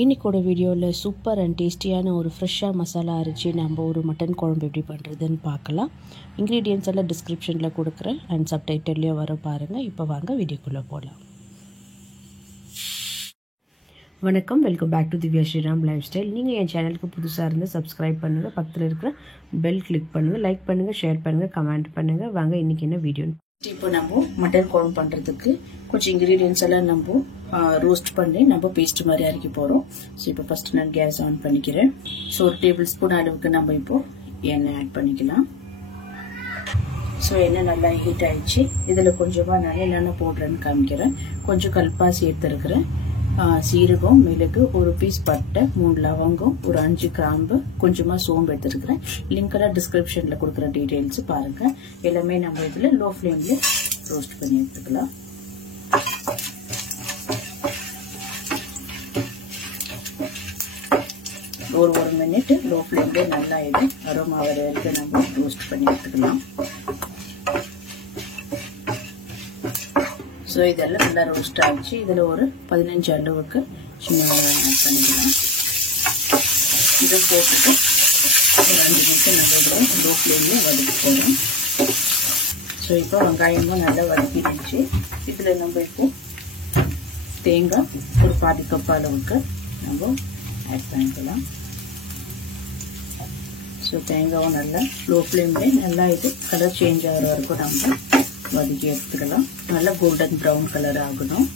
இன்னைக்கோட வீடியோவில் super and டேஸ்டியான ஒரு ஃப்ரெஷ்ஷாக மசாலா அரைச்சி நம்ம ஒரு மட்டன் குழம்பு எப்படி பண்ணுறதுன்னு பார்க்கலாம். இன்க்ரீடியன்ட்ஸ் எல்லாம் டிஸ்கிரிப்ஷனில் கொடுக்குறேன் அண்ட் சப்டைட்டில்லையும் வர பாருங்கள். இப்போ வாங்க வீடியோக்குள்ளே போகலாம். வணக்கம், welcome back to Divya Sriram lifestyle. நீங்கள் என் சேனலுக்கு புதுசாக இருந்து சப்ஸ்கிரைப் பண்ணுங்கள், பக்கத்தில் இருக்கிற பெல் கிளிக் பண்ணுங்கள், லைக் பண்ணுங்கள், ஷேர் பண்ணுங்கள், கமெண்ட் பண்ணுங்கள். வாங்க இன்றைக்கி என்ன வீடியோன்னு. இப்போ நம்ம மட்டன் குழம்பு பண்ணுறதுக்கு கொஞ்சம் இன்க்ரீடியன்ட்ஸ் எல்லாம் நம்ம ரோஸ்ட் பண்ணி நம்ம பேஸ்ட் மாதிரி அரைக்க போகிறோம். ஸோ இப்போ ஃபஸ்ட்டு நான் கேஸ் ஆன் பண்ணிக்கிறேன். ஸோ ஒரு டேபிள் ஸ்பூன் அளவுக்கு நம்ம இப்போது எண்ணெய் ஆட் பண்ணிக்கலாம். ஸோ எண்ணெய் நல்லா ஹீட் ஆயிடுச்சு. இதில் கொஞ்சமாக நான் என்னென்ன போடுறேன்னு காமிக்கிறேன். கொஞ்சம் கல்பாசி எடுத்துருக்கிறேன், சீரகம், மிளகு, ஒரு பீஸ் பட்டை, 3 லவங்கம், ஒரு 5 கிராம்பு, கொஞ்சமாக சோம்பு எடுத்துருக்கிறேன். லிங்க்கெல்லாம் டிஸ்கிரிப்ஷனில் கொடுக்குற டீட்டெயில்ஸ் பாருங்கள். எல்லாமே நம்ம இதில் லோ ஃப்ளேம்ல ரோஸ்ட் பண்ணி எடுத்துக்கலாம். ஒரு மினிட் லோ ஃப்ளேம்ல நல்லா இது அரோமா வர வரைக்கும் நம்ம ரோஸ்ட் பண்ணி எடுத்துக்கலாம். ஸோ இதெல்லாம் நல்லா ரோஸ்ட் ஆகிடுச்சு. இதில் ஒரு 15 அளவுக்கு சின்ன வெங்காயம் ஆட் பண்ணிக்கலாம். இதை போட்டுட்டு ஒரு 5 நிமிஷம் நம்ம லோ ஃப்ளேம்லேயே வதக்கி போகிறோம். ஸோ இப்போ வெங்காயமும் நல்லா வதக்கிடுச்சு. இதில் நம்ம இப்போ தேங்காய் ஒரு 1/4 கப் அளவுக்கு நம்ம ஆட் பண்ணிக்கலாம். ஸோ தேங்காயும் நல்லா லோ ஃப்ளேம்லேயே நல்லா இது கலர் சேஞ்ச் ஆகிற வரைக்கும் நம்ம வதக்கி எடுத்துக்கலாம். நல்லா கோல்டன் ப்ரௌன் கலர் ஆகணும்.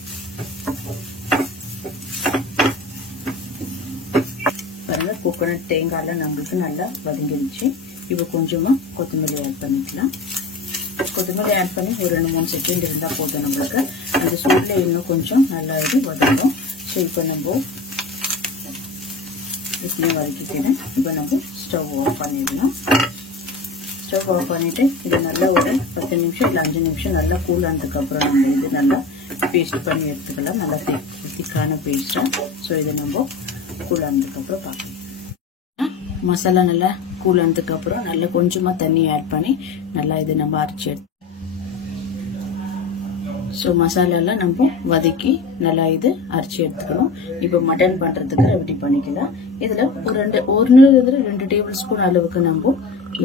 பாருங்க, கோகோனட் தேங்காயெல்லாம் நம்மளுக்கு நல்லா வதங்கிடுச்சு. இப்போ கொஞ்சமாக கொத்தமல்லி ஆட் பண்ணிக்கலாம். கொத்தமல்லி ஆட் பண்ணி ஒரு 2-3 செகண்ட் இருந்தால் போதும். நம்மளுக்கு அந்த சூடில் இன்னும் கொஞ்சம் நல்லா இது வதங்கும். ஸோ இப்போ நம்ம இப்படியும் வதக்கிக்கிறேன். இப்போ நம்ம ஸ்டவ் ஆஃப் பண்ணிடலாம். ஸ்டவ் ஆஃப் பண்ணிவிட்டு இதை நல்லா ஒரு 10 நிமிஷம் இல்லை 5 நிமிஷம் நல்லா கூல் ஆனதுக்கப்புறம் நம்ம இது நல்லா பேஸ்ட் பண்ணி எடுத்துக்கலாம். நல்லா திக்கான பேஸ்ட்டாக. ஸோ இதை நம்ம கூல் ஆனதுக்கப்புறம் பார்க்கலாம். மசாலா நல்லா கூல் ஆனதுக்கப்புறம் நல்லா கொஞ்சமாக தண்ணி ஆட் பண்ணி நல்லா இதை நம்ம அரைச்சி எடுத்து. ஸோ மசாலாலாம் நம்ம வதக்கி நல்லா இது அரைச்சி எடுத்துக்கணும். இப்போ மட்டன் பண்ணுறதுக்கு ரெடி பண்ணிக்கலாம். இதில் ஒரு 2 டேபிள் ஸ்பூன் அளவுக்கு நம்ம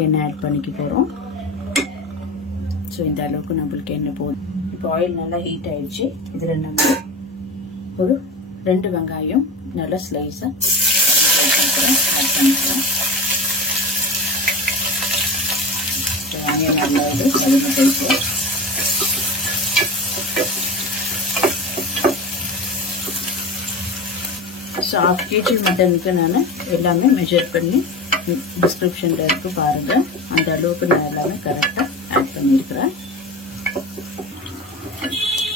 எண்ணெய் ஆட் பண்ணிக்க போகிறோம். ஸோ இந்த அளவுக்கு நம்மளுக்கு எண்ணெய் போதும். இப்போ ஆயில் நல்லா ஹீட் ஆயிடுச்சு. இதில் நம்ம ஒரு 2 வெங்காயம் நல்லா ஸ்லைஸாக ஆட் பண்ணிக்கலாம். வெங்காயம் நல்லா இது வதங்கிட்டு ஸோ 1/2 kg மட்டனுக்கு நான் எல்லாமே மெஷர் பண்ணி டிஸ்கிரிப்ஷனில் இருக்கு பாருங்கள். அந்த அளவுக்கு நான் எல்லாமே கரெக்டாக ஆட் பண்ணியிருக்கிறேன்.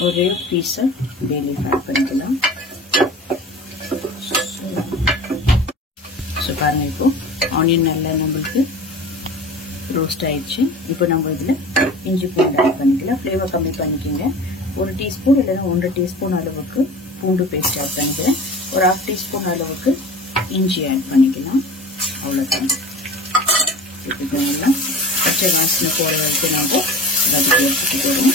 ஒரே பீஸை பே லீஃப் ஆட் பண்ணிக்கலாம். ஸோ பாருங்கள், இப்போ ஆனியன் நல்லா நம்மளுக்கு ரோஸ்ட் ஆயிடுச்சு. இப்போ நம்ம இதில் இஞ்சி பூண்டு ஆட் பண்ணிக்கலாம். ஃப்ளேவர் கம்மி பண்ணிக்கோங்க. 1 டீஸ்பூன் இல்லைன்னா 1.5 டீஸ்பூன் அளவுக்கு பூண்டு பேஸ்ட் ஆட் பண்ணிக்கிறேன். ஒரு 1/2 டீஸ்பூன் அளவுக்கு இஞ்சி ஆட் பண்ணிக்கலாம். அவ்வளோதான். இப்போ நல்லா பச்சை வாசனை போகிற வரைக்கும் நம்ம வதக்கி எடுத்துட்டு போகிறோம்.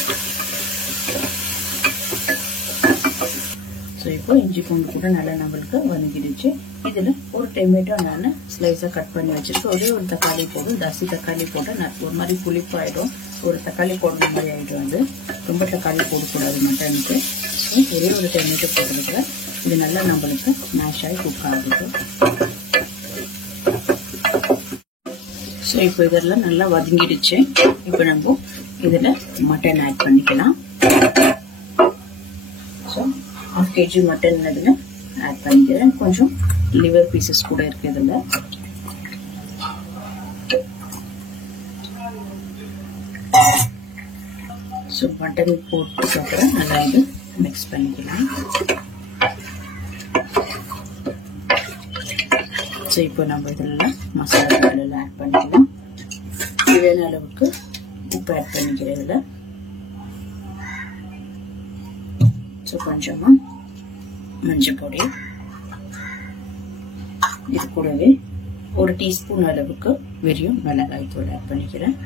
ஸோ இப்போ இஞ்சி பூண்டு கூட நல்லா நம்மளுக்கு வதங்கிடுச்சு. இதில் ஒரு டொமேட்டோ நான் ஸ்லைஸாக கட் பண்ணி வச்சுருக்கேன். ஒரே ஒரு தக்காளி போடும். ஜாஸ்தி தக்காளி போட்டால் ஒரு மாதிரி புளிப்பாயிடும். ஒரு தக்காளி போடுற மாதிரி ஆகிடும். அது ரொம்ப தக்காளி போடக்கூடாது மட்டனுக்கு. ஒரே ஒரு டொமேட்டோ போட்டுருக்குறேன். இது நல்லா நம்மளுக்கு மேஷ் ஆகி குக் ஆகுது. ஸோ இப்போ இதெல்லாம் நல்லா வதங்கிடுச்சு. இப்போ நம்ம இதில் மட்டன் ஆட் பண்ணிக்கலாம். ஸோ 1/2 kg மட்டன் இதில் ஆட் பண்ணிக்கிறேன். கொஞ்சம் லிவர் பீசஸ் கூட இருக்கு இதில். ஸோ மட்டன் போட்டுக்கப்புறம் நல்லா இது மிக்ஸ் பண்ணிக்கலாம். ஸோ இப்போ நம்ம இதெல்லாம் மசாலாவில் ஆட் பண்ணிக்கலாம். தேவையான அளவுக்கு உப்பு ஆட் பண்ணிக்கிறேன் இதில். ஸோ கொஞ்சமாக மஞ்சள் பொடி, இது கூடவே 1 டீஸ்பூன் அளவுக்கு வெறும் மிளகாய் தூள் ஆட் பண்ணிக்கிறேன்.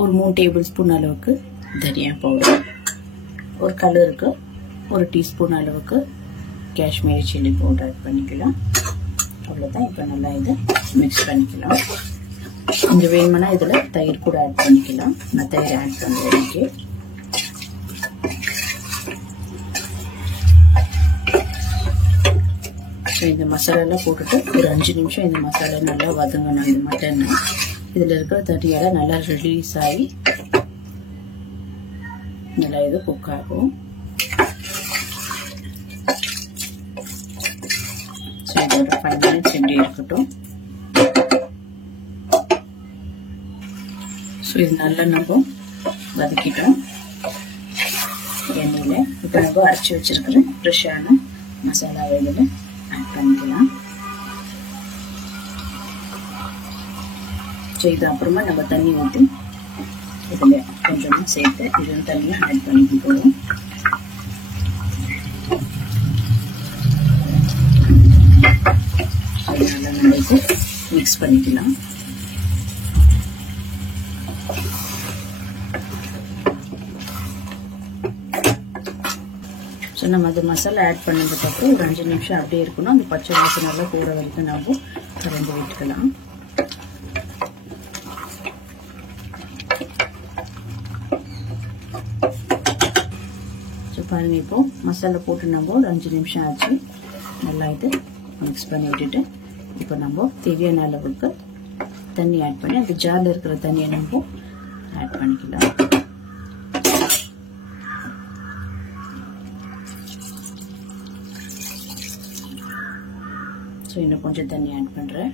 ஒரு 3 டேபிள் ஸ்பூன் அளவுக்கு தனியா பவுடர், ஒரு கலருக்கு 1 டீஸ்பூன் அளவுக்கு காஷ்மீரி சில்லி பவுடர் ஆட் பண்ணிக்கலாம். அவ்வளோதான். இப்போ நல்லா இதை மிக்ஸ் பண்ணிக்கலாம். கொஞ்சம் வேணும்னா இதில் தயிர் கூட ஆட் பண்ணிக்கலாம். நான் தயிர் ஆட் பண்ணுறேன். ஓகே, ஸோ இந்த மசாலாலாம் போட்டுட்டு ஒரு 5 நிமிஷம் இந்த மசாலா நல்லா வதங்கணும். இந்த மட்டன் இதில் இருக்கிற தட்டியால் நல்லா ரிலீஸ் ஆகி நல்லா இது குக் ஆகும். ஸோ இது ஒரு 5 மினிட்ஸ் இப்படி இருக்கட்டும். ஸோ இது நல்லா நம்ம வதக்கிட்டோம் எண்ணெயில். இப்போ நம்ம அரைச்சி வச்சிருக்கிற ஃப்ரெஷ்ஷான மசாலாவை இதில் ஆட் பண்ணிக்கலாம். ஸோ இது அப்புறமா நம்ம தண்ணி ஊற்றி இதில் கொஞ்சமாக சேர்த்து இதுவும் தண்ணியை ஆட் பண்ணிக்க போகிறோம். நல்லா நம்மளுக்கு மிக்ஸ் பண்ணிக்கலாம். ஸோ நம்ம அது மசாலா ஆட் பண்ணதுக்கப்புறம் ஒரு 5 நிமிஷம் அப்படியே இருக்கணும். அந்த பச்சை வாசனை நல்லா போகிற வரைக்கும் நம்ம கலந்து விட்டுக்கலாம். ஸோ பாருங்கள், இப்போ மசாலா போட்டு நம்ம ஒரு 5 நிமிஷம் ஆச்சு. நல்லா இது மிக்ஸ் பண்ணி விட்டுட்டு இப்போ நம்ம தேவையான அளவுக்கு தண்ணி ஆட் பண்ணி அந்த ஜாரில் இருக்கிற தண்ணியை நம்ம ஆட் பண்ணிக்கலாம். ஸோ இன்னும் கொஞ்சம் தண்ணி ஆட் பண்ணுறேன்.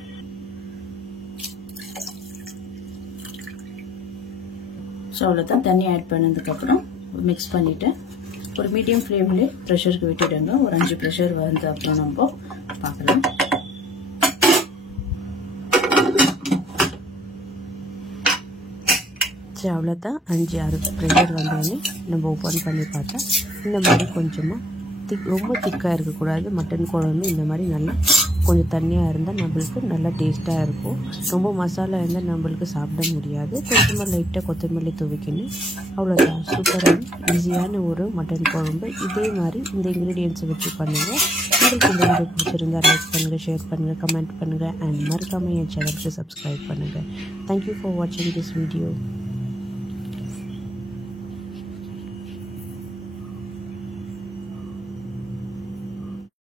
ஸோ அவ்வளோதான். தண்ணி ஆட் பண்ணதுக்கப்புறம் மிக்ஸ் பண்ணிவிட்டு ஒரு மீடியம் ஃப்ளேம்லேயே ப்ரெஷருக்கு விட்டுடுங்க. ஒரு 5 ப்ரெஷர் வந்து அப்புறம் நம்ம பார்க்கலாம். சரி, அவ்வளோதான். 5-6 ப்ரெஷர் வந்தோடனே நம்ம ஓப்பன் பண்ணி பார்த்தா இந்த மாதிரி கொஞ்சமாக ரொம்ப திக்காக இருக்கக்கூடாது. மட்டன் குழம்பு இந்த மாதிரி நல்லா கொஞ்சம் தண்ணியாக இருந்தால் நம்மளுக்கு நல்லா டேஸ்ட்டாக இருக்கும். ரொம்ப மசாலா இருந்தால் நம்மளுக்கு சாப்பிட முடியாது. கொஞ்சமாக லைட்டாக கொத்தமல்லி துவைக்கணும். அவ்வளோதான். சூப்பரான ஈஸியான ஒரு மட்டன் குழம்பு. இதே மாதிரி இந்த இன்க்ரீடியன்ஸை வச்சு பண்ணுங்கள். உங்களுக்கு இந்த வீடியோ பிடிச்சிருந்தால் லைக் பண்ணுங்கள், ஷேர் பண்ணுங்கள், கமெண்ட் பண்ணுங்கள் அண்ட் மறக்காமல் என் சேனலுக்கு சப்ஸ்கிரைப் பண்ணுங்கள். தேங்க்யூ ஃபார் வாட்சிங் திஸ் வீடியோ.